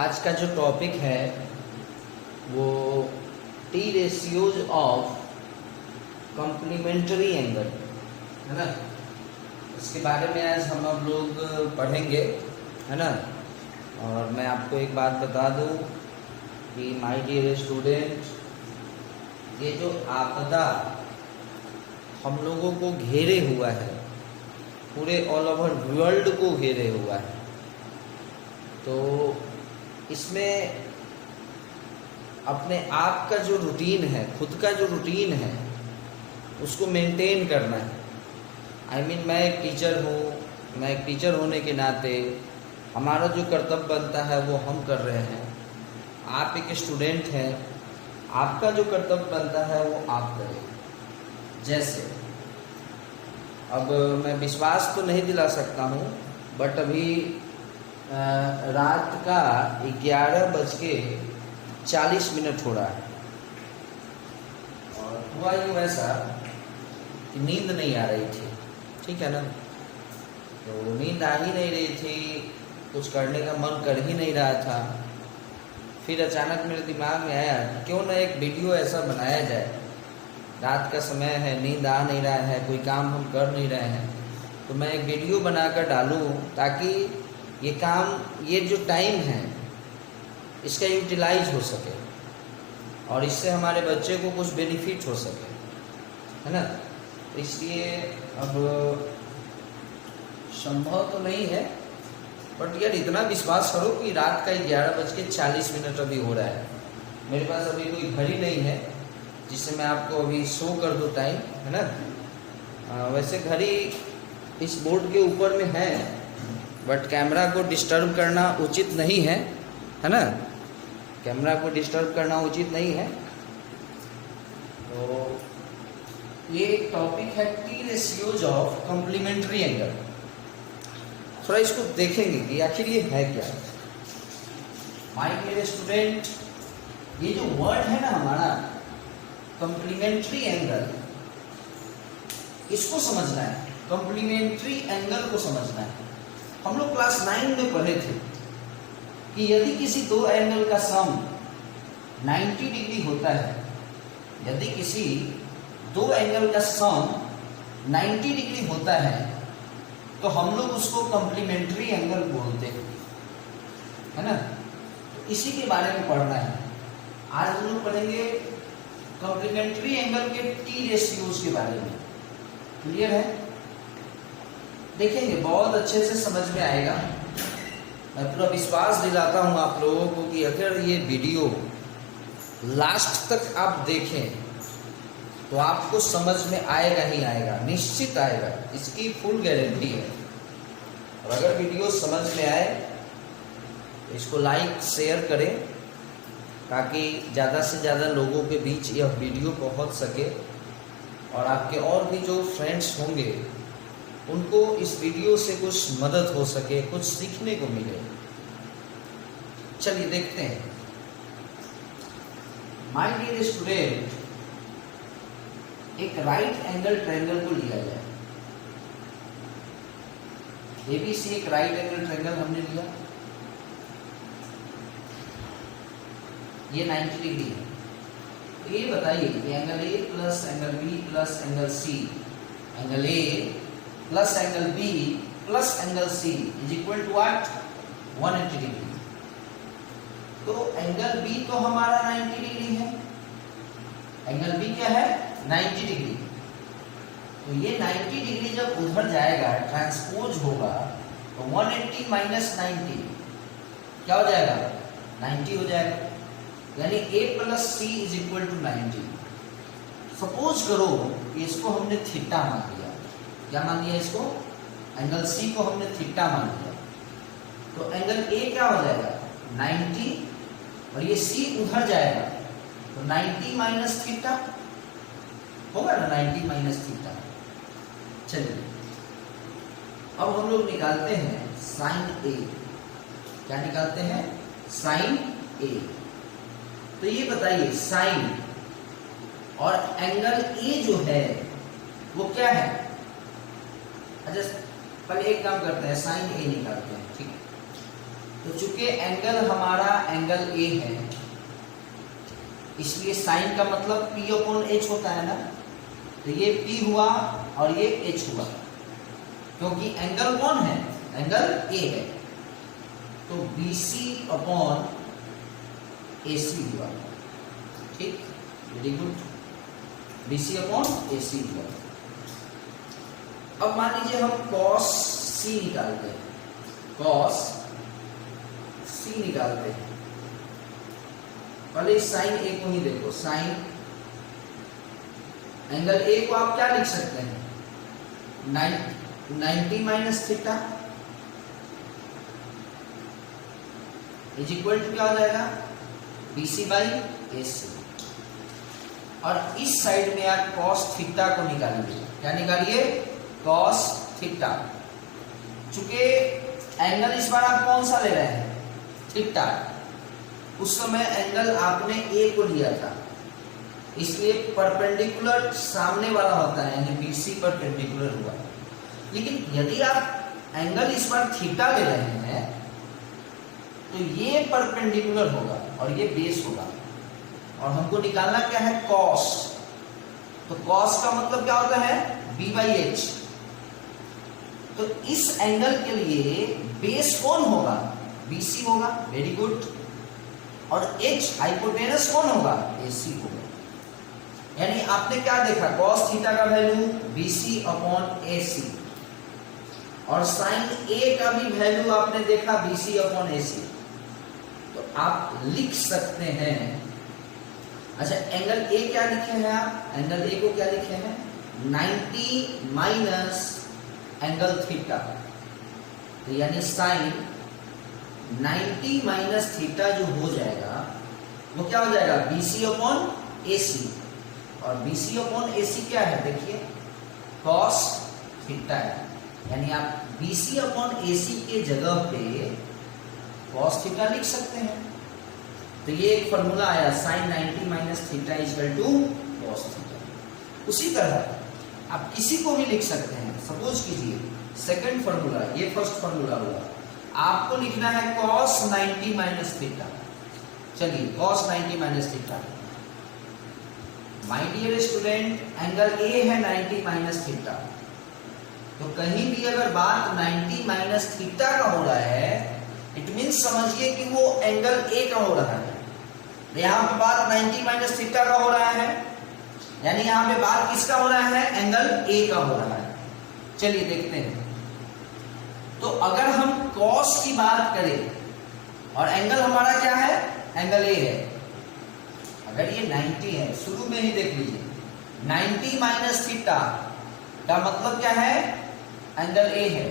आज का जो टॉपिक है वो T ratios of complementary angle है ना। इसके बारे में आज हम लोग पढ़ेंगे है ना। और मैं आपको एक बात बता दूं कि माय डियर स्टूडेंट, ये जो आपदा हम लोगों को घेरे हुआ है, पूरे ऑल ओवर वर्ल्ड को घेरे हुआ है, तो इसमें अपने आप का जो रूटीन है, खुद का जो रूटीन है, उसको मेंटेन करना है। आई मीन मैं एक टीचर हूँ, मैं एक टीचर होने के नाते हमारा जो कर्तव्य बनता है वो हम कर रहे हैं। आप एक स्टूडेंट हैं, आपका जो कर्तव्य बनता है वो आप करें। जैसे अब मैं विश्वास तो नहीं दिला सकता हूँ, बट अभी रात का 11:40 हो रहा है और हुआ यूँ ऐसा कि नींद नहीं आ रही थी, ठीक है ना। तो नींद आ ही नहीं रही थी, कुछ करने का मन कर ही नहीं रहा था। फिर अचानक मेरे दिमाग में आया क्यों ना एक वीडियो ऐसा बनाया जाए। रात का समय है, नींद आ नहीं रहा है, कोई काम हम कर नहीं रहे हैं, तो मैं एक वीडियो बनाकर डालूं ताकि ये काम, ये जो टाइम है इसका यूटिलाइज हो सके और इससे हमारे बच्चे को कुछ बेनिफिट हो सके, है ना। इसलिए अब संभव तो नहीं है, बट यार इतना विश्वास करो कि रात का 11:40 अभी हो रहा है। मेरे पास अभी कोई घड़ी नहीं है जिससे मैं आपको अभी शो कर दूँ टाइम, है ना। वैसे घड़ी इस बोर्ड के ऊपर में है, बट कैमरा को डिस्टर्ब करना उचित नहीं है ना। कैमरा को डिस्टर्ब करना उचित नहीं है। तो ये एक टॉपिक है T ratios of complementary angle. थोड़ा इसको देखेंगे कि आखिर ये है क्या। माय डियर स्टूडेंट, ये जो वर्ड है ना हमारा कॉम्प्लीमेंट्री एंगल, इसको समझना है। कॉम्प्लीमेंट्री एंगल को समझना है। हम लोग क्लास 9 में पढ़े थे कि यदि किसी दो एंगल का सम 90 डिग्री होता है, यदि किसी दो एंगल का सम 90 डिग्री होता है तो हम लोग उसको कॉम्प्लीमेंट्री एंगल बोलते हैं, है ना। तो इसी के बारे में पढ़ना है। आज हम लोग पढ़ेंगे कॉम्प्लीमेंट्री एंगल के टी रेशियोज के बारे में। क्लियर है? देखेंगे, बहुत अच्छे से समझ में आएगा। मैं पूरा विश्वास दिलाता हूँ आप लोगों को कि अगर ये वीडियो लास्ट तक आप देखें तो आपको समझ में आएगा ही आएगा, निश्चित आएगा, इसकी फुल गारंटी है। और अगर वीडियो समझ में आए तो इसको लाइक शेयर करें ताकि ज़्यादा से ज़्यादा लोगों के बीच यह वीडियो पहुंच सके और आपके और भी जो फ्रेंड्स होंगे उनको इस वीडियो से कुछ मदद हो सके, कुछ सीखने को मिले। चलिए देखते हैं। माय डियर स्टूडेंट, एक राइट एंगल ट्रायंगल को लिया जाए। एबीसी एक राइट एंगल ट्रायंगल हमने लिया, ये 90 डिग्री है। तो ये बताइए कि angle A plus angle B plus angle C, angle A plus angle B plus angle C is equal to what? 180 degree. तो एंगल बी तो हमारा 90 डिग्री है। एंगल बी क्या है? 90 डिग्री। तो ये 90 डिग्री जब उधर जाएगा, ट्रांसपोज होगा, तो 180 माइनस 90 क्या हो जाएगा? 90 हो जाएगा। यानी a plus C is equal to 90। Suppose करो कि इसको हमने थीटा मान लिया। क्या मान लिया इसको? एंगल सी को हमने थीटा मान लिया। तो एंगल ए क्या हो जाएगा? 90, और ये सी उधर जाएगा तो 90 माइनस थीटा होगा ना, 90 माइनस थीटा। चलिए अब हम लोग निकालते हैं साइन ए। क्या निकालते हैं? साइन ए। तो ये बताइए साइन और एंगल ए जो है वो क्या है? अच्छा पहले एक काम करते हैं, साइन ए निकालते हैं, ठीक है। तो चूंकि एंगल हमारा एंगल ए है, इसलिए साइन का मतलब P अपॉन एच होता है ना, तो ये P हुआ और ये H हुआ, क्योंकि एंगल कौन है, एंगल ए है, तो BC अपॉन AC हुआ। ठीक, very good, BC upon AC हुआ। अब मान लीजिए हम cos C निकालते हैं, cos C निकालते हैं। पहले साइन ए को ही देखो, साइन एंगल ए को आप क्या लिख सकते हैं, 90 minus theta is equal to क्या हो जाएगा, BC बाई AC। और इस साइड में आप cos थीटा को निकालिए, क्या निकालिए, cos थीटा। चूंकि एंगल इस बार आप कौन सा ले रहे हैं, थीटा, उस समय एंगल आपने ए को लिया था, इसलिए परपेंडिकुलर सामने वाला होता है, यानी BC परपेंडिकुलर हुआ। लेकिन यदि आप एंगल इस बार थीटा ले रहे हैं तो ये परपेंडिकुलर होगा और ये बेस होगा, और हमको निकालना क्या है, cos। तो cos का मतलब क्या होता है, B बाई एच। तो इस एंगल के लिए बेस कौन होगा, BC होगा, वेरी गुड। और H हाइपोटेनस कौन होगा, AC होगा। यानी आपने क्या देखा, cos थीटा का वैल्यू BC अपॉन AC, और साइन A का भी वैल्यू आपने देखा BC अपॉन AC। तो आप लिख सकते हैं, अच्छा एंगल A क्या लिखे हैं आप, एंगल A को क्या लिखे हैं, 90 माइनस एंगल थीटा, तो यानी साइन 90 माइनस थीटा जो हो जाएगा वो क्या हो जाएगा, BC अपॉन AC। और BC अपॉन AC क्या है, देखिए cos थीटा है, यानी आप BC अपॉन AC के जगह पे cos थीटा लिख सकते हैं। तो ये एक फॉर्मूला आया, sine 90 minus theta equal to cos theta. उसी तरह आप किसी को भी लिख सकते हैं, सपोज कीजिए सेकंड फॉर्मूला, ये फर्स्ट फॉर्मूला हुआ, आपको लिखना है cos 90 माइनस थीटा। चलिए cos 90 minus theta, my dear student angle A है 90 माइनस थीटा, तो कहीं भी अगर बात 90 माइनस थीटा का हो रहा है, इट मीन्स समझिए कि वो एंगल ए का हो रहा है। यहाँ पे बात 90 माइनस थीटा का हो रहा है, यानी यहाँ पे बात किसका हो रहा है, एंगल ए का हो रहा है। चलिए देखते हैं, तो अगर हम cos की बात करें और एंगल हमारा क्या है, एंगल ए है, अगर ये 90 है, शुरू में ही देख लीजिए 90 माइनस थीटा का मतलब क्या है, एंगल ए है,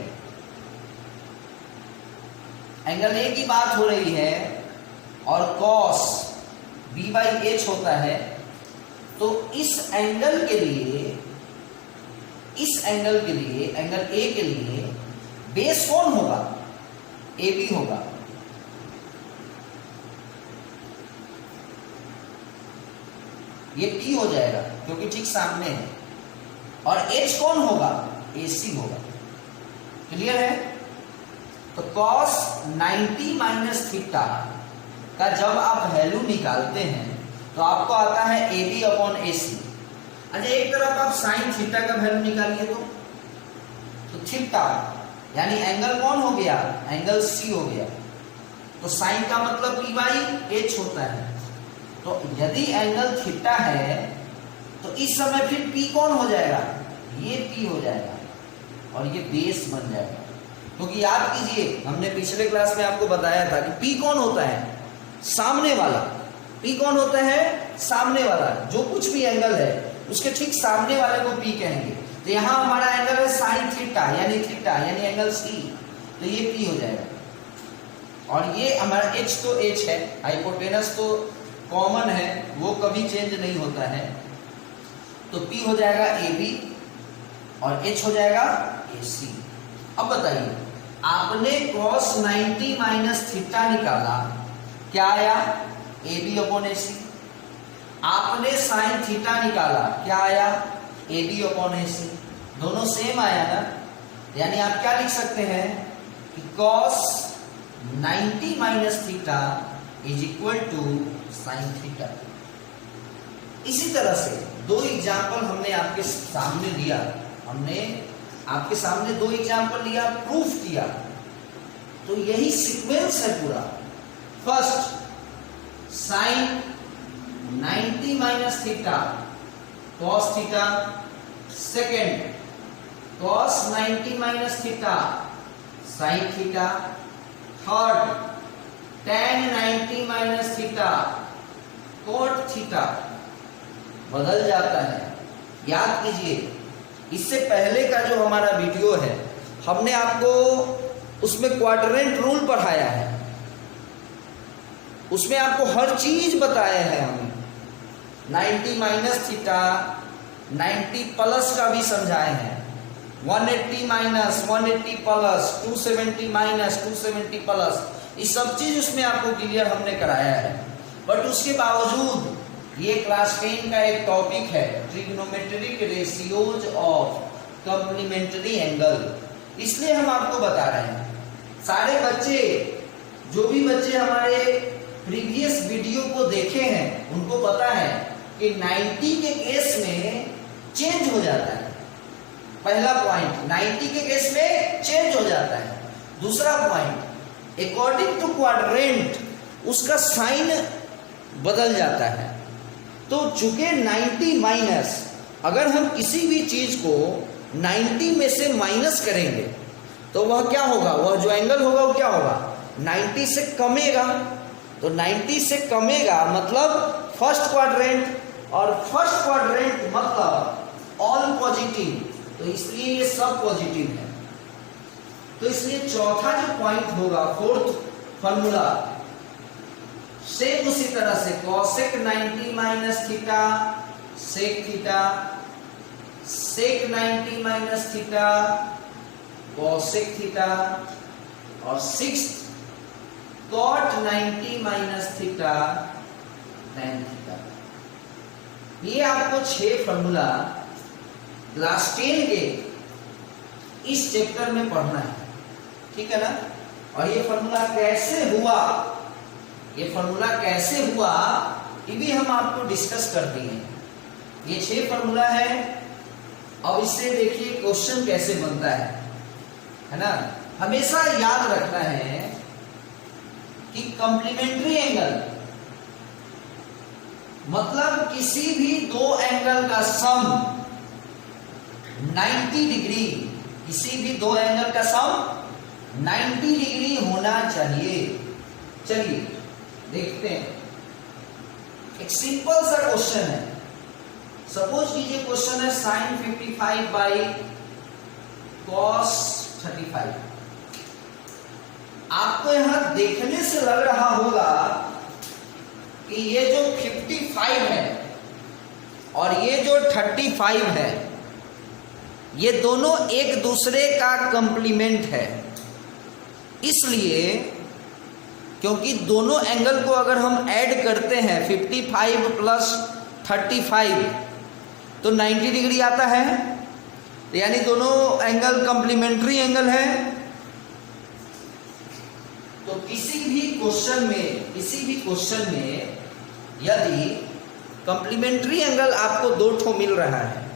एंगल ए की बात हो रही है, और cos B बाई एच होता है। तो इस एंगल के लिए, इस एंगल के लिए, एंगल ए के लिए बेस कौन होगा, AB होगा। ये P हो जाएगा क्योंकि ठीक सामने है, और H कौन होगा, AC होगा। क्लियर है? तो cos 90 माइनस थीटा का जब आप वैल्यू निकालते हैं तो आपको आता है AB अपॉन AC। अच्छा एक तरफ आप साइन थीटा का वैल्यू निकालिए तो थीटा यानी एंगल कौन हो गया, एंगल C हो गया। तो साइन का मतलब P बाई H होता है। तो यदि एंगल थीटा है तो इस समय फिर P कौन हो जाएगा, ये P हो जाएगा और ये बेस बन जाएगा। क्योंकि याद कीजिए हमने पिछले क्लास में आपको बताया था कि P कौन होता है, सामने वाला। P कौन होता है, सामने वाला। जो कुछ भी एंगल है उसके ठीक सामने वाले को P कहेंगे। तो यहाँ हमारा एंगल है साइन थीटा यानी एंगल C, तो ये P हो जाएगा। और ये हमारा H तो H है, हाइपोटेनस तो कॉमन है, वो कभी चेंज नहीं होता है। तो P हो जाएगा AB और H हो जाएगा AC। अब बताइए आपने cos 90 माइनस थीटा निकाला, क्या आया, AB अपॉन AC। आपने साइन थीटा निकाला, क्या आया, AB अपॉन AC। दोनों सेम आया ना, यानी आप क्या लिख सकते हैं कि cos 90 minus theta is equal to sine theta. इसी तरह से दो एग्जाम्पल हमने आपके सामने दिया, हमने आपके सामने दो एग्जाम्पल लिया, प्रूफ किया। तो यही सीक्वेंस है पूरा। First sine 90 minus theta cos theta, second cos 90 minus theta sine theta, third tan 90 minus theta cot theta. बदल जाता है, याद कीजिए। इससे पहले का जो हमारा वीडियो है हमने आपको उसमें क्वाड्रेंट रूल पढ़ाया है, उसमें आपको हर चीज बताया है हमने। 90 माइनस थीटा, 90 प्लस का भी समझाए हैं, 180 माइनस, 180 प्लस, 270 माइनस, 270 प्लस, ये सब चीज उसमें आपको क्लियर हमने कराया है। बट उसके बावजूद ये क्लास 10 का एक टॉपिक है, trigonometric ratios of complementary angle, इसलिए हम आपको बता रहे हैं। सारे बच्चे, जो भी बच्चे हमारे प्रीवियस वीडियो को देखे हैं उनको पता है कि 90 के केस में चेंज हो जाता है। पहला पॉइंट, 90 के केस में चेंज हो जाता है। दूसरा पॉइंट, अकॉर्डिंग टू क्वाड्रेंट उसका साइन बदल जाता है। तो चूंकि 90 माइनस, अगर हम किसी भी चीज को 90 में से माइनस करेंगे तो वह क्या होगा, वह जो एंगल होगा वो क्या होगा, 90 से कमेगा। तो 90 से कमेगा मतलब फर्स्ट क्वाड्रेंट, और फर्स्ट क्वाड्रेंट मतलब ऑल पॉजिटिव, तो इसलिए ये सब पॉजिटिव है। तो इसलिए चौथा जो पॉइंट होगा, फोर्थ फॉर्मूला, सेम उसी तरह से cosec 90 minus theta sec theta, sec 90 minus theta cosec theta, और sixth cot 90 minus theta tan theta. ये आपको 6 फॉर्मूला क्लास 10 के इस चैप्टर में पढ़ना है, ठीक है ना। और ये फॉर्मूला कैसे हुआ, ये फॉर्मूला कैसे हुआ ये भी हम आपको डिस्कस कर दिए हैं। ये 6 फॉर्मूला है। अब इससे देखिए क्वेश्चन कैसे बनता है ना। हमेशा याद रखना है कि कॉम्प्लीमेंट्री एंगल मतलब किसी भी दो एंगल का सम 90 डिग्री, किसी भी दो एंगल का सम 90 डिग्री होना चाहिए। चलिए देखते हैं, एक सिंपल सा क्वेश्चन है। सपोज कीजिए क्वेश्चन है साइन 55 बाई कॉस 35। आपको यहां देखने से लग रहा होगा कि ये जो 55 है और ये जो 35 है, ये दोनों एक दूसरे का कंप्लीमेंट है। इसलिए क्योंकि दोनों एंगल को अगर हम ऐड करते हैं 55 प्लस 35 तो 90 डिग्री आता है, यानी दोनों एंगल कंप्लीमेंट्री एंगल है। तो किसी भी क्वेश्चन में यदि कंप्लीमेंट्री एंगल आपको 2 ठो मिल रहा है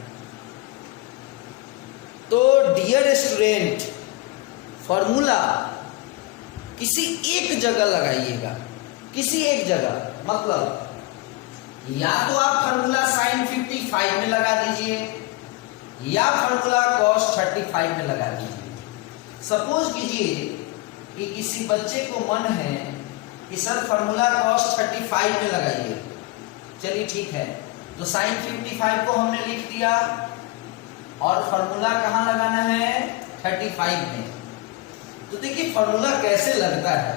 तो डियर स्टूडेंट फॉर्मूला किसी एक जगह लगाइएगा, किसी एक जगह। मतलब या तो आप फॉर्मूला साइन 55 में लगा दीजिए या फॉर्मूला कॉस 35 में लगा दीजिए। सपोज कीजिए कि किसी बच्चे को मन है कि सर फॉर्मूला कॉस 35 में लगाइए। चलिए ठीक है, तो साइन 55 को हमने लिख दिया और फॉर्मूला कहाँ लगाना है, 35 में। तो देखिए फॉर्मूला कैसे लगता है।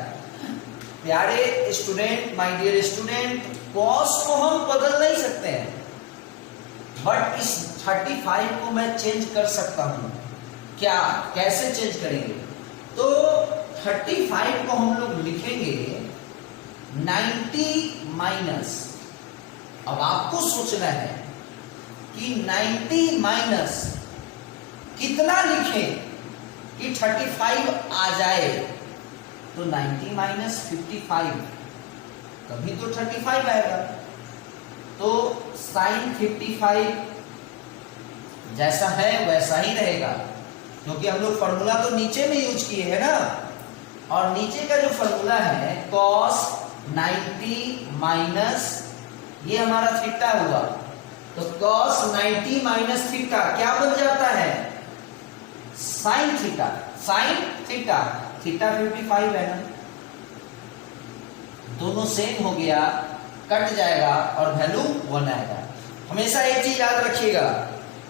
प्यारे student, my dear student, cos को हम बदल नहीं सकते हैं, बट इस 35 को मैं चेंज कर सकता हूं। क्या, कैसे चेंज करेंगे? तो 35 को हम लोग लिखेंगे 90 माइनस। अब आपको सोचना है कि 90 माइनस कितना लिखें कि 35 आ जाए। तो 90 माइनस 55 तभी तो 35 आएगा। तो साइन 55 जैसा है वैसा ही रहेगा, क्योंकि हम लोग फॉर्मूला तो नीचे में यूज किए हैं ना, और नीचे का जो फॉर्मूला है cos 90 माइनस ये हमारा थीटा हुआ, तो cos 90 माइनस थीटा क्या बन जाता है, sine theta. Sine theta, theta 55 है ना, दोनों सेम हो गया, कट जाएगा और वैल्यू 1 आएगा। हमेशा एक चीज याद रखिएगा,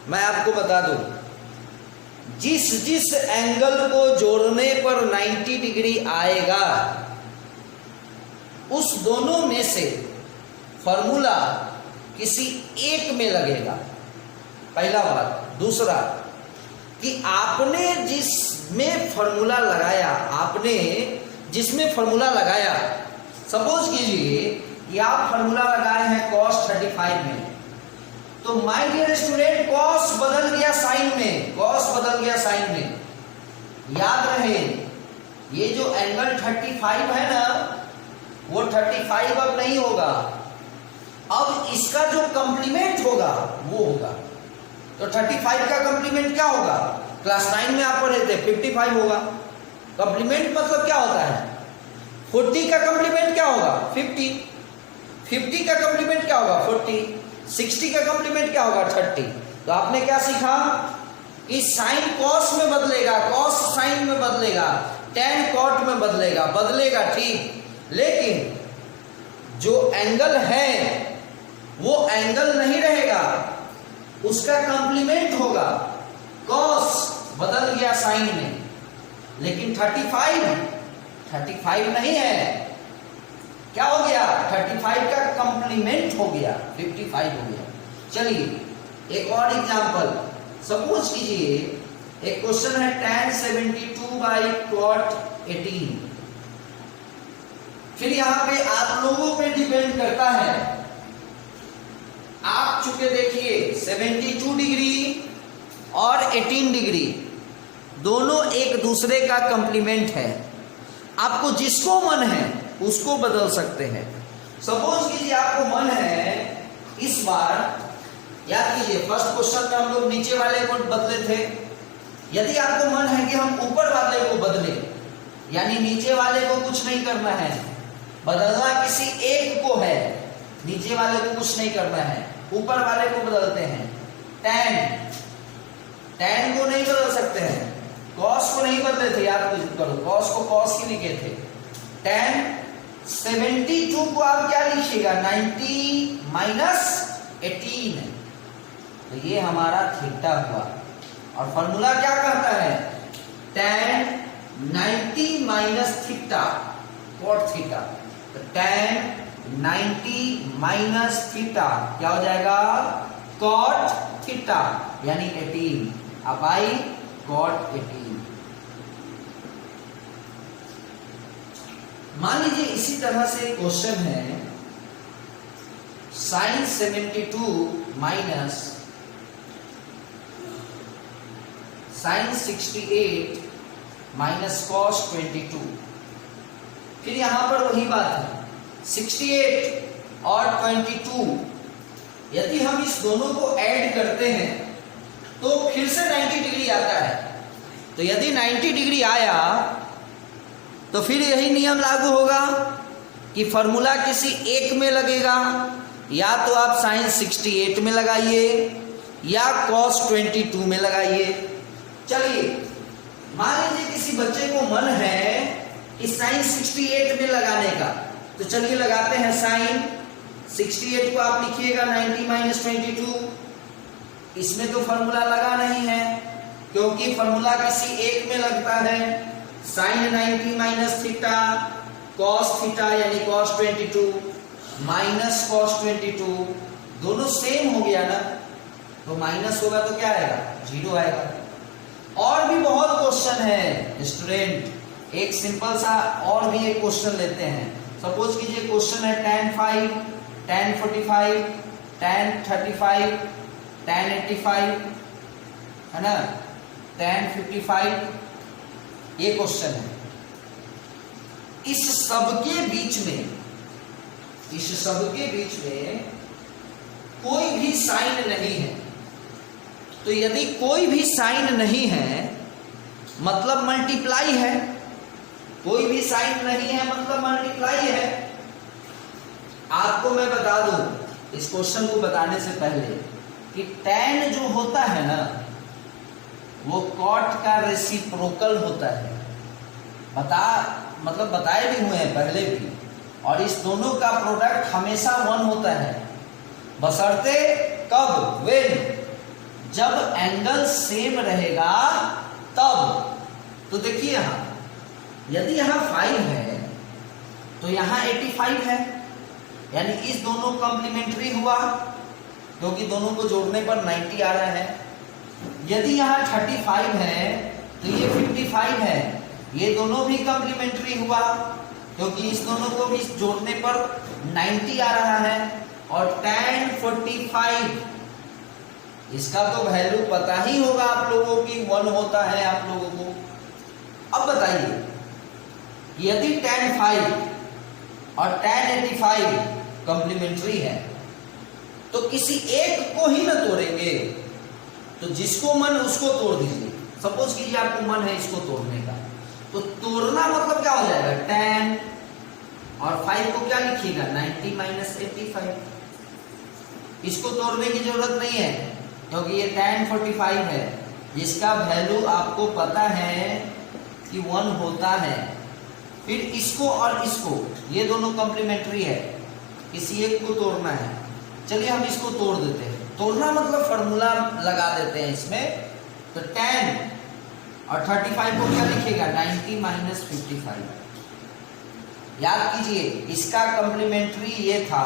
मैं आपको बता दूं, जिस एंगल को जोड़ने पर 90 डिग्री आएगा उस दोनों में से फॉर्मूला किसी एक में लगेगा, पहला बात। दूसरा कि आपने जिसमें फॉर्मूला लगाया, सपोज कीजिए कि आप फॉर्मूला लगाए हैं cos 35 में, तो माय डियर स्टूडेंट cos बदल गया साइन में, याद रहे ये जो एंगल 35 है ना, वो 35 अब नहीं होगा, अब इसका जो कंप्लीमेंट होगा वो होगा। तो 35 का कंप्लीमेंट क्या होगा, क्लास 9 में आप पढ़े थे 55 होगा। कंप्लीमेंट मतलब क्या होता है, 40 का कंप्लीमेंट क्या होगा 50, 50 का कंप्लीमेंट क्या होगा 40, 60 का कंप्लीमेंट क्या होगा 30। तो आपने क्या सीखा कि साइन कॉस में बदलेगा, कॉस साइन में बदलेगा, टेन कॉट में बदलेगा ठीक, लेकिन जो एंगल है वो एंगल नहीं रहेगा, उसका कंप्लीमेंट होगा। कॉस बदल गया साइन में, लेकिन 35 नहीं है, क्या हो गया 35 का कंप्लीमेंट हो गया, 55 हो गया। चलिए एक और एग्जांपल, सपोज कीजिए एक क्वेश्चन है tan 72 बाई cot 18। फिर यहां पे आप लोगों पे डिपेंड करता है, आप चुके देखिए 72 डिग्री और 18 डिग्री दोनों एक दूसरे का कंप्लीमेंट है, आपको जिसको मन है उसको बदल सकते हैं। सपोज कीजिए आपको मन है इस बार, याद कीजिए फर्स्ट क्वेश्चन में हम लोग नीचे वाले को बदले थे, यदि आपको मन है कि हम ऊपर वाले को बदले, यानी नीचे वाले को कुछ नहीं करना है, बदलना किसी एक को है, नीचे वाले को कुछ नहीं करना है, ऊपर वाले को बदलते हैं। tan को नहीं बदल सकते हैं, cos को नहीं बदले थे, याद करो cos को cos ही लिखे थे। tan 72 को आप क्या लिखिएगा 90 माइनस 18, तो ये हमारा थीटा हुआ, और फॉर्मूला क्या कहता है tan 90 minus theta cot theta, तो tan 90 माइनस थीटा क्या हो जाएगा cot थीटा यानी 18, अब आई cot 18। मान लीजिए इसी तरह से क्वेश्चन है sin 72 minus sin 68 minus cos 22। फिर यहां पर वही बात है 68 और 22, यदि हम इस दोनों को ऐड करते हैं तो फिर से 90 डिग्री आता है। तो यदि 90 डिग्री आया तो फिर यही नियम लागू होगा कि फॉर्मूला किसी एक में लगेगा, या तो आप sin 68 में लगाइए या cos 22 में लगाइए। चलिए मान लीजिए किसी बच्चे को मन है कि sin 68 में लगाने का, तो चलिए लगाते हैं sin 68 को आप लिखिएगा 90 माइनस 22। इसमें तो फॉर्मूला लगा नहीं है, क्योंकि फॉर्मूला किसी एक में लगता है। sin 90 minus theta cos theta यानी cos 22 माइनस cos 22, दोनों सेम हो गया ना, तो माइनस होगा तो क्या आएगा 0 आएगा। और भी बहुत क्वेश्चन है स्टूडेंट, एक सिंपल सा और भी एक क्वेश्चन लेते हैं। सपोज कीजिए क्वेश्चन है tan 5, tan 45, tan 35, tan 85 है ना, tan 55, ये क्वेश्चन है। इस सबके बीच में कोई भी साइन नहीं है। तो यदि कोई भी साइन नहीं है मतलब मल्टीप्लाई है, कोई भी साइन नहीं है मतलब मल्टीप्लाई है। आपको मैं बता दूं इस क्वेश्चन को बताने से पहले कि tan जो होता है ना वो cot का रेसिप्रोकल होता है। बताए भी हुए हैं पहले भी। और इस दोनों का प्रोडक्ट हमेशा 1 होता है, बशर्ते कब, व्हेन, जब एंगल सेम रहेगा तब। तो देखिए यहां यदि यहां 5 है तो यहां 85 है, यानी इस दोनों कॉम्प्लीमेंट्री हुआ क्योंकि दोनों को जोड़ने पर 90 आ रहा है। यदि यहाँ 35 है तो ये 55 है, ये दोनों भी कॉम्प्लीमेंट्री हुआ क्योंकि इस दोनों को भी जोड़ने पर 90 आ रहा है। और tan 45 इसका तो वैल्यू पता ही होगा आप लोगों की, 1 होता है आप लोगों को। अब बताइए यदि tan 5 और tan 85 कॉम्प्लीमेंट्री है तो किसी एक को ही ना तोड़ेंगे, तो जिसको मन उसको तोड़ दीजिए। सपोज कीजिए आपको मन है इसको तोड़ने का, तो तोड़ना मतलब क्या हो जाएगा, tan और 5 को क्या लिखिएगा 90 माइनस 85। इसको तोड़ने की जरूरत नहीं है क्योंकि ये tan 45 है जिसका वैल्यू आपको पता है कि 1 होता है। फिर इसको और इसको, ये दोनों कॉम्प्लीमेंट्री है, किसी एक को तोड़ना है। चलिए हम इसको तोड़ देते हैं। तोड़ना मतलब फॉर्मूला लगा देते हैं इसमें। तो tan और 35 को क्या लिखेगा 90 माइनस 55। याद कीजिए इसका कॉम्प्लीमेंट्री ये था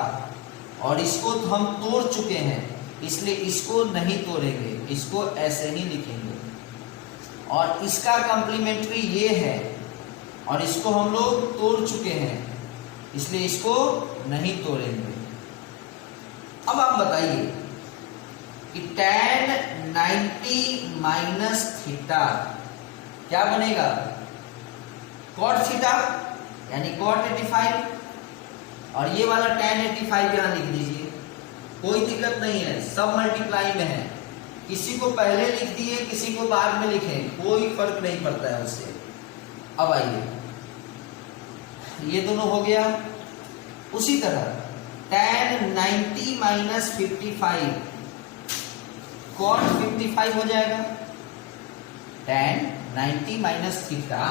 और इसको तो हम तोड़ चुके हैं, इसलिए इसको नहीं तोड़ेंगे, इसको ऐसे ही लिखेंगे। और इसका कॉम्प्लीमेंट्री ये है और इसको हम लोग तोड़ चुके हैं, इसलिए इसको नहीं तोड़ेंगे। अब आप बताइए कि tan 90 माइनस थीटा क्या बनेगा, cot थीटा यानी cot 85। और ये वाला tan 85 यहां लिख दीजिए, कोई दिक्कत नहीं है, सब मल्टीप्लाई में है। किसी को पहले लिख दिए किसी को बाद में लिखें, कोई फर्क नहीं पड़ता है उससे। अब आइए ये दोनों हो गया। उसी तरह tan 90 माइनस 55 cot 55 हो जाएगा। tan 90 minus theta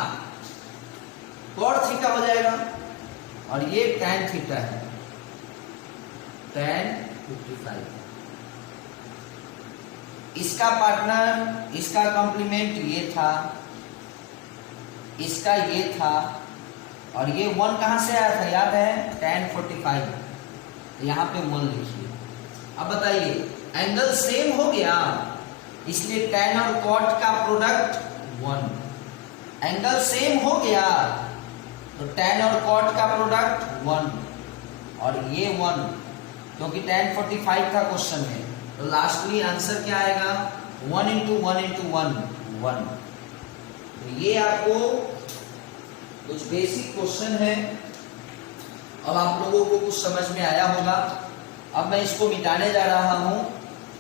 cot theta हो जाएगा। और ये tan थीटा है, tan 55। इसका पार्टनर, इसका कॉम्प्लीमेंट ये था, इसका ये था, और ये 1 कहां से आया था याद है, tan 45। यहां पे 1 लिखिए। अब बताइए एंगल सेम हो गया इसलिए tan और cot का प्रोडक्ट 1। एंगल सेम हो गया तो tan और cot का प्रोडक्ट 1 और ये 1 क्योंकि tan 45 था क्वेश्चन में। तो लास्टली आंसर क्या आएगा 1 इंटू 1 इंटू 1 1। तो ये आपको कुछ बेसिक क्वेश्चन है। अब आप लोगों को कुछ समझ में आया होगा। अब मैं इसको मिटाने जा रहा हूं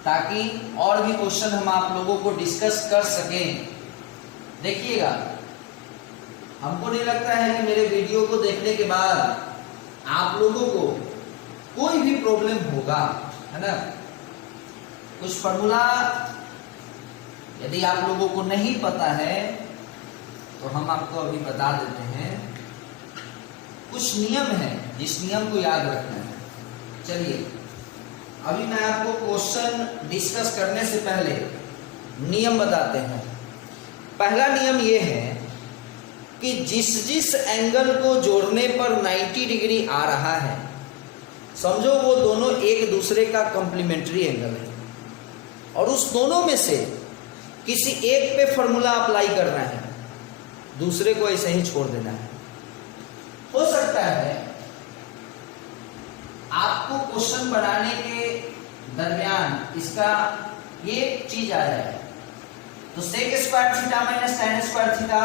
ताकि और भी क्वेश्चन हम आप लोगों को डिस्कस कर सकें। देखिएगा हमको नहीं लगता है कि मेरे वीडियो को देखने के बाद आप लोगों को कोई भी प्रॉब्लम होगा, है ना। कुछ फॉर्मूला यदि आप लोगों को नहीं पता है तो हम आपको अभी बता देते हैं। कुछ नियम है जिस नियम को याद रखना है। चलिए अभी मैं आपको क्वेश्चन डिस्कस करने से पहले नियम बताते हैं। पहला नियम यह है कि जिस एंगल को जोड़ने पर 90 डिग्री आ रहा है, समझो वो दोनों एक दूसरे का कॉम्प्लीमेंट्री एंगल है और उस दोनों में से किसी एक पे फॉर्मूला अप्लाई करना है, दूसरे को ऐसे ही छोड़ देना है। हो सकता है आपको क्वेश्चन बनाने के दरमियान इसका ये चीज आ जाए तो sec square theta minus tan square theta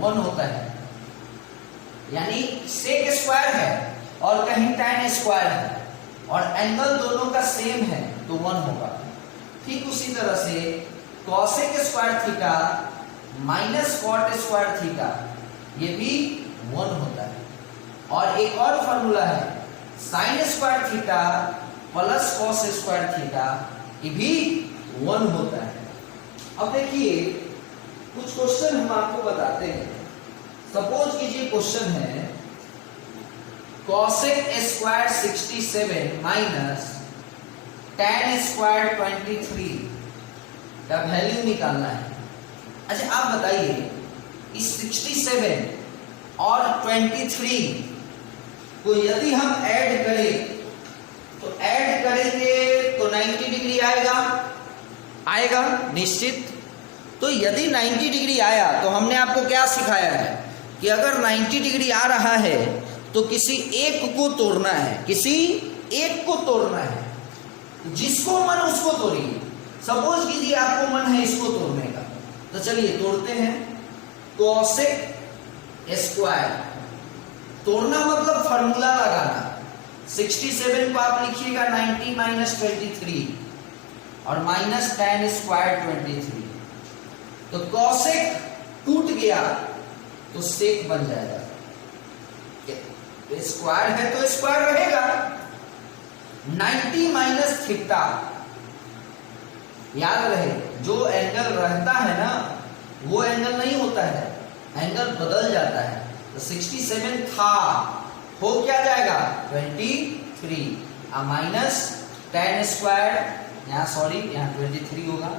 1 होता है। यानी सेक स्क्वायर है और कहीं tan स्क्वायर है और एंगल दोनों का सेम है तो 1 होगा। ठीक उसी तरह से cosec square theta minus cot square theta ये भी 1 होता है। और एक और फॉर्मूला है sin square theta plus cos square theta ये भी 1 होता है। अब देखिए कुछ क्वेश्चन हम आपको बताते हैं। सपोज कीजिए क्वेश्चन है cosec square 67 minus tan square 23 का वैल्यू निकालना है। अच्छा आप बताइए इस 67 और 23 को यदि हम ऐड करें तो ऐड करेंगे तो 90 डिग्री आएगा निश्चित। तो यदि 90 डिग्री आया तो हमने आपको क्या सिखाया है कि अगर 90 डिग्री आ रहा है तो किसी एक को तोड़ना है, किसी एक को तोड़ना है। जिसको मन उसको तोड़िए। सपोज कीजिए आपको मन है इसको तोड़ने का, तो चलिए तोड़ते हैं। cosec स्क्वायर तोड़ना मतलब फॉर्मूला लगाना। 67 को आप लिखिएगा 90 माइनस 23 और माइनस tan स्क्वायर 23। तो cosec टूट गया तो sec बन जाएगा। स्क्वायर है तो स्क्वायर रहेगा। 90 माइनस थीटा याद रहे जो एंगल रहता है ना वो एंगल नहीं होता है, एंगल बदल जाता है। तो 67 था हो क्या जाएगा 23 माइनस tan स्क्वायर यहाँ 23 होगा।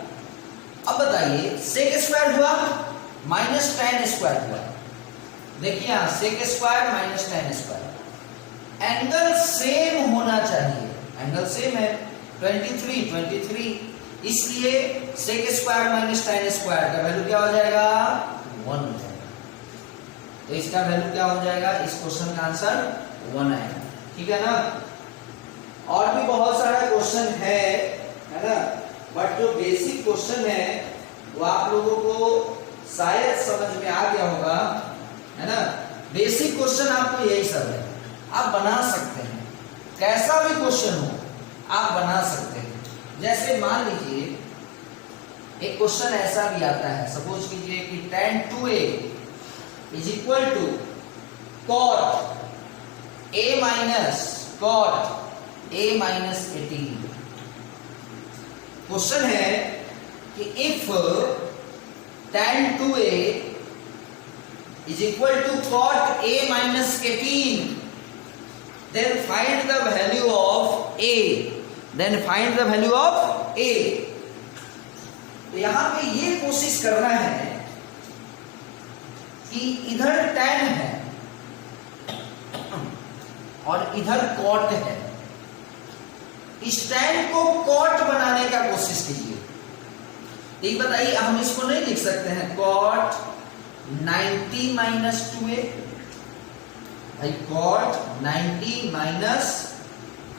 अब बताइए sec स्क्वायर हुआ माइनस tan स्क्वायर हुआ। देखिए यहाँ sec square minus tan square angle same होना चाहिए। एंगल सेम है 23 इसलिए sec square minus tan square का वैल्यू क्या हो जाएगा 1 हो जाएगा। तो इसका वैल्यू क्या हो जाएगा, इस क्वेश्चन का आंसर 1 आएगा। ठीक है ना। और भी बहुत सारा क्वेश्चन है ना, बट जो बेसिक क्वेश्चन है वो आप लोगों को शायद समझ में आ गया होगा, है ना। बेसिक क्वेश्चन आपको यही सब है, आप बना सकते हैं। कैसा भी क्वेश्चन हो आप बना सकते हैं। जैसे मान लीजिए एक क्वेश्चन ऐसा भी आता है, सपोज कीजिए कि tan 2a is equal to cot a minus 18। Question है कि if tan 2a is equal to cot a minus 18 then find the value of a, तो यहां पे ये कोशिश करना है कि इधर tan है और इधर cot है। इस tan को cot बनाने का कोशिश कीजिए। एक बताइए हम इसको नहीं लिख सकते हैं cot 90 माइनस 2a, भाई cot 90 माइनस,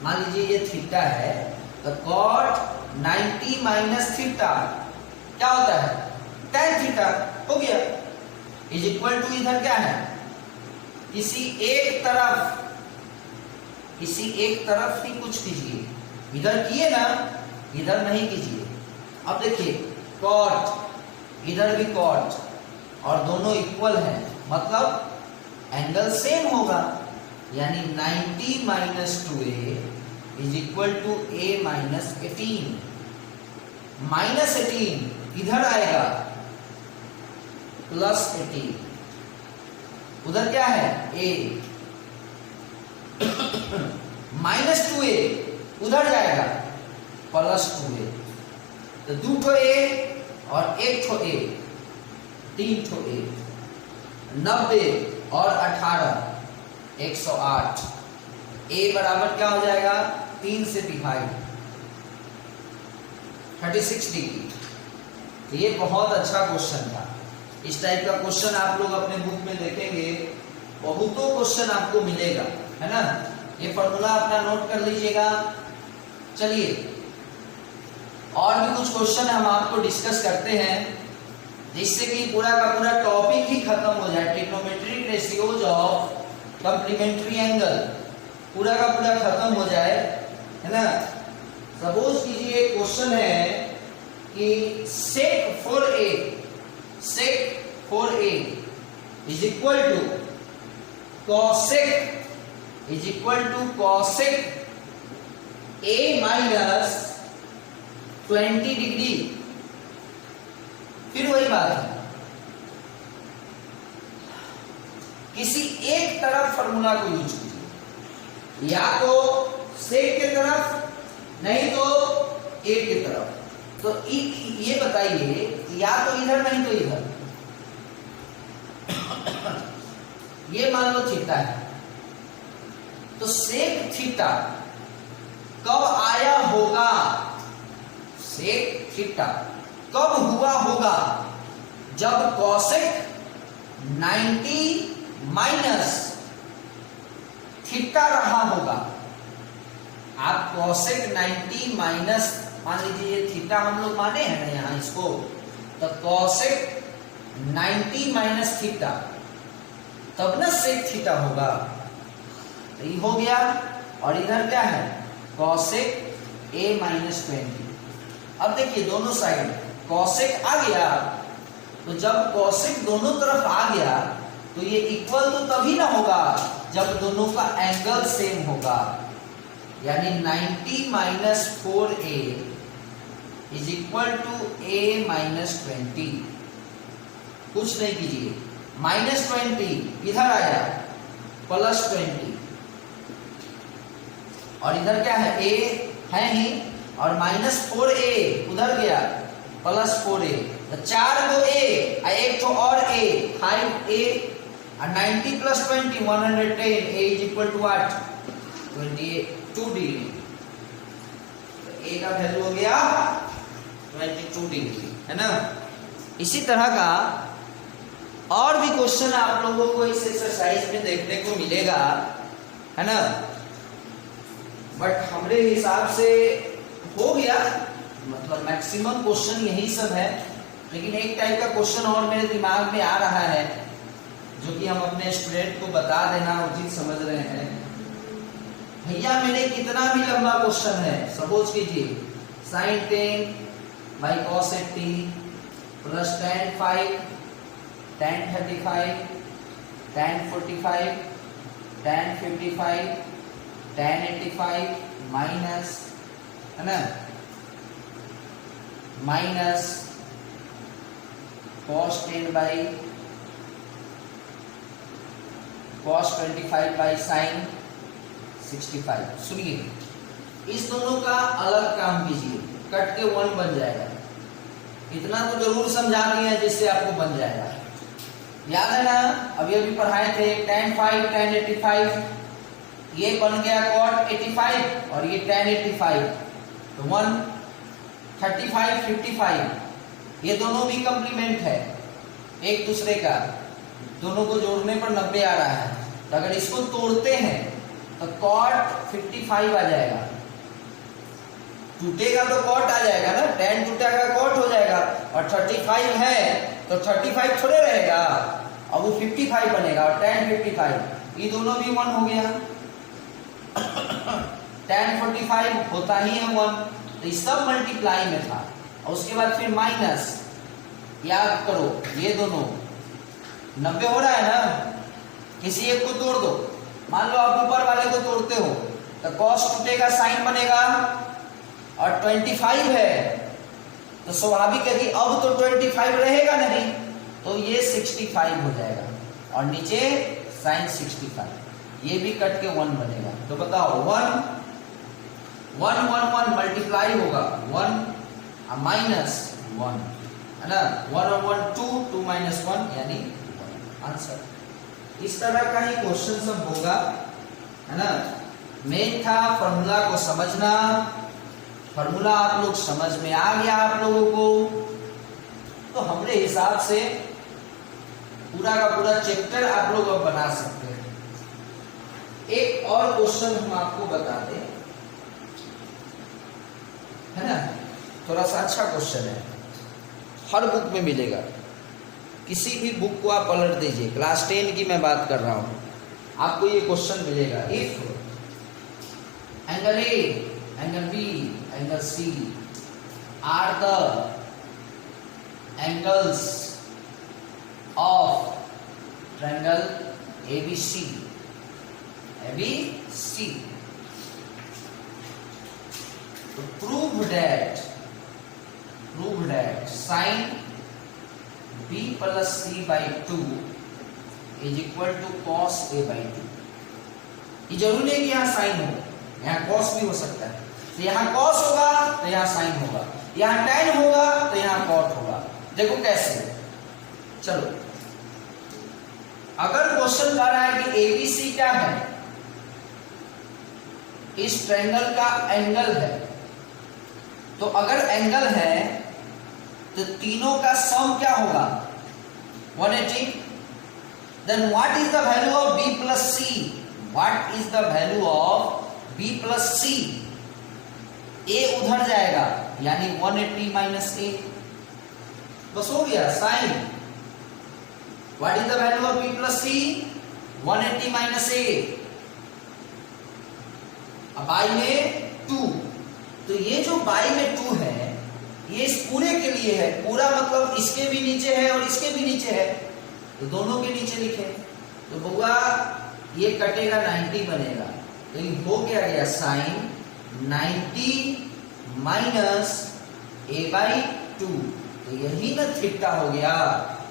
मान लीजिए ये थीटा है तो cot 90 माइनस थीटा क्या होता है tan थीटा हो गया। इज इक्वल टू इधर क्या है किसी एक तरफ ही कुछ कीजिए। इधर किए ना, इधर नहीं कीजिए। अब देखिए cot इधर भी cot और दोनों इक्वल हैं, मतलब एंगल सेम होगा। यानी 90 minus 2a is equal to a minus 18। Minus 18 इधर आएगा प्लस 18, उधर क्या है a, माइनस 2a उधर जाएगा प्लस 2a। तो 2 ठो a और 1 ठो a, 3 ठो a, 90 और 18 108। a बराबर क्या हो जाएगा 3 से डिवाइड 36 डिग्री। तो ये बहुत अच्छा क्वेश्चन था। इस टाइप का क्वेश्चन आप लोग अपने बुक में देखेंगे, बहुतों क्वेश्चन आपको मिलेगा, है ना। ये फॉर्मूला अपना नोट कर लीजिएगा। चलिए और भी कुछ क्वेश्चन हम आपको डिस्कस करते हैं जिससे कि पूरा का पूरा टॉपिक ही खत्म हो जाए। Trigonometric ratios of complementary angle पूरा का पूरा खत्म हो जाए, है ना। सपोज कीजिए क्वेश्चन है कि sec 4a is equal to cosec a minus 20 degree. फिर वही बात है, किसी एक तरफ फॉर्मूला को यूज कीजिए, या तो सेक के तरफ नहीं तो ए के तरफ। तो ये बताइए, या तो इधर नहीं तो इधर। ये मान लो थीटा है, तो सेक थीटा कब आया होगा, सेक थीटा कब हुआ होगा, जब कॉसेक 90 माइनस थीटा रहा होगा। आप कॉसेक 90 माइनस, मान लीजिए ये थीटा हम लोग माने हैं ना यहाँ इसको, तो कॉसेक 90 माइनस थीटा, तब ना सेक थीटा होगा। तो ये हो गया, और इधर क्या है कॉसेक a माइनस 20। अब देखिए दोनों साइड कॉसेक आ गया, तो जब कॉसेक दोनों तरफ आ गया तो ये इक्वल तो तभी ना होगा जब दोनों का एंगल सेम होगा। यानी 90 minus 4a is equal to a minus 20। कुछ नहीं कीजिए, माइनस 20 इधर आया प्लस 20, और इधर क्या है a है ही, और माइनस 4a उधर गया प्लस 4a, तो 4 को a, एक तो और a 5a, और 90 plus 20 110, a is equal to 8 22 degree. तो a का वैल्यू हो गया 22 डिग्री, है ना। इसी तरह का और भी क्वेश्चन आप लोगों को इस एक्सरसाइज में देखने को मिलेगा, है ना। बट हमारे हिसाब से हो गया, मतलब मैक्सिमम क्वेश्चन यही सब है। लेकिन एक टाइप का क्वेश्चन और मेरे दिमाग में आ रहा है, जो कि हम अपने स्टूडेंट को बता देना उचित समझ रहे हैं। भैया मेरे कितना भी लंबा क्वेश्चन है, सपोज कीजिए sin 10 by cos 80 plus tan 5 tan 35 tan 45 tan 55 tan 85 minus, है ना, minus cos 10 by cos 25 by sin 65। सुनिए, इस दोनों का अलग काम कीजिए, कट के 1 बन जाएगा। इतना तो जरूर समझा दिया जिससे आपको बन जाएगा। याद है ना, अभी अभी पढ़ाए थे tan 5 tan 85, ये बन गया cot 85 और ये tan 85, तो 1 35 55, ये दोनों भी कंप्लीमेंट है एक दूसरे का, दोनों को जोड़ने पर 90 आ रहा है। तो अगर इसको तोड़ते हैं तो cot 55 आ जाएगा, टूटेगा तो cot आ जाएगा ना, tan टूटेगा cot हो जाएगा, और 35 है तो 35 थोड़े रहेगा, अब वो 55 बनेगा, और tan 55, ये दोनों भी 1 हो गया। tan 45 होता ही है 1, तो ये सब मल्टीप्लाई में था। और उसके बाद फिर माइनस, याद करो ये दोनों 90 हो रहा है ना, किसी एक को तोड़ दो, मान लो आप ऊपर वाले को तोड़ते हो तो cos टूटेगा साइन बनेगा, और 25 है तो स्वाभाविक है कि अब तो 25 रहेगा नहीं, तो ये 65 हो जाएगा, और नीचे साइन 65, ये भी कट के 1 बनेगा। तो बताओ 1 1 1 1 मल्टीप्लाई होगा 1 माइनस 1, है ना, 1 और 1 2 2 माइनस 1 यानी 1 आंसर। इस तरह का ही क्वेश्चन सब होगा, है ना। मेन था फॉर्मूला को समझना, फॉर्मूला आप लोग समझ में आ गया आप लोगों को, तो हमारे हिसाब से पूरा का पूरा चैप्टर आप लोग अब बना सकते हैं। एक और क्वेश्चन हम आपको बता दें, है ना, थोड़ा सा अच्छा क्वेश्चन है, हर बुक में मिलेगा, किसी भी बुक को आप पलट दीजिए, क्लास 10 की मैं बात कर रहा हूँ, आपको ये क्वेश्चन मिलेगा, if angle A, angle B, angle C are the angles of triangle ABC, तो prove that sin B plus C by 2 is equal to cos A by 2। ये जरूरी नहीं कि यहाँ साइन हो, यहाँ cos भी हो सकता है। तो यहाँ cos होगा तो यहाँ साइन होगा, यहाँ tan होगा तो यहाँ cot होगा। देखो कैसे, चलो अगर क्वेश्चन कह रहा है कि ABC क्या है, इस ट्रायंगल का एंगल है, तो अगर एंगल है तो तीनों का सम क्या होगा 180। Then what is the value of B plus C, what is the value of B plus C, A उधर जाएगा यानी 180 माइनस A, बस हो गया sine. What is the value of B plus C, 180 minus A, अब by में 2, तो ये जो बाई में 2 है ये इस पूरे के लिए है, पूरा मतलब इसके भी नीचे है और इसके भी नीचे है, तो दोनों के नीचे लिखे, तो बउआ ये कटेगा 90 बनेगा, तो ये हो क्या गया साइन 90 माइनस A बाई 2, तो यही ना थीटा हो गया।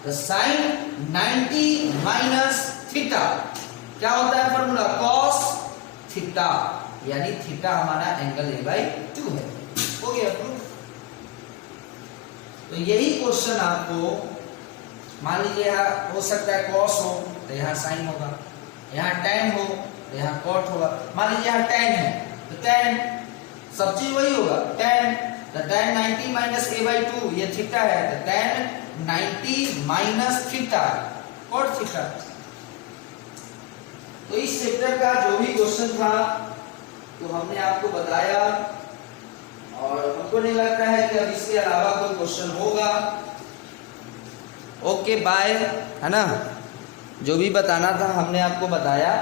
तो साइन 90 माइनस थीटा क्या होता है फॉर्मूला, कॉस थीटा, यानी थीटा हमारा एंगल A बाई 2 है, हो गया प्रूफ। तो यही क्वेश्चन आपको मान लीजिए यहाँ हो सकता है cos हो तो यहाँ साइन होगा, यहाँ tan हो तो यहाँ cot होगा। मान लीजिए यहाँ tan है तो tan सब चीज वही होगा, tan, तो tan 90 माइनस A बाई 2 ये थीटा है, तो tan 90 minus theta cot theta. तो इस चैप्टर का जो भी क्वेश्चन था तो हमने आपको बताया, और हमको नहीं लगता है कि अब इसके अलावा कोई क्वेश्चन होगा। ओके बाय, है ना, जो भी बताना था हमने आपको बताया,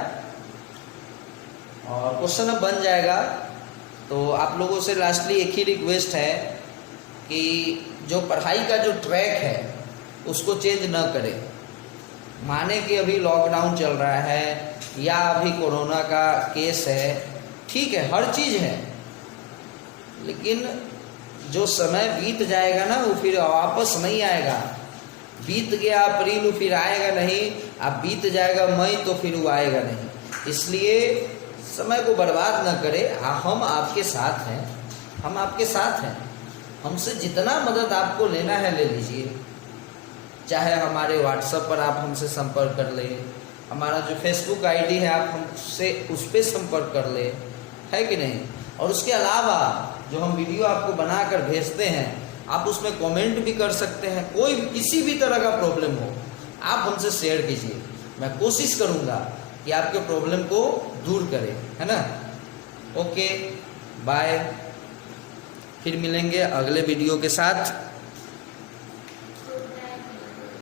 और क्वेश्चन अब बन जाएगा। तो आप लोगों से लास्टली एक ही रिक्वेस्ट है कि जो पढ़ाई का जो ट्रैक है उसको चेंज न करें। माने कि अभी लॉकडाउन चल रहा है या अभी कोरोना का केस है, ठीक है, हर चीज़ है, लेकिन जो समय बीत जाएगा ना वो फिर वापस नहीं आएगा। बीत गया अप्रैल फिर आएगा नहीं, अब बीत जाएगा मई तो फिर वो आएगा नहीं। इसलिए समय को बर्बाद न करें। हम आपके साथ हैं, हम आपके साथ हैं, हमसे जितना मदद आपको लेना है ले लीजिए। चाहे हमारे व्हाट्सएप पर आप हमसे संपर्क कर लें, हमारा जो फेसबुक आईडी है आप हमसे उस पर संपर्क कर ले, है कि नहीं। और उसके अलावा जो हम वीडियो आपको बनाकर भेजते हैं आप उसमें कमेंट भी कर सकते हैं। कोई किसी भी तरह का प्रॉब्लम हो आप हमसे शेयर कीजिए, मैं कोशिश करूँगा कि आपके प्रॉब्लम को दूर करें, है ना। ओके बाय, फिर मिलेंगे अगले वीडियो के साथ।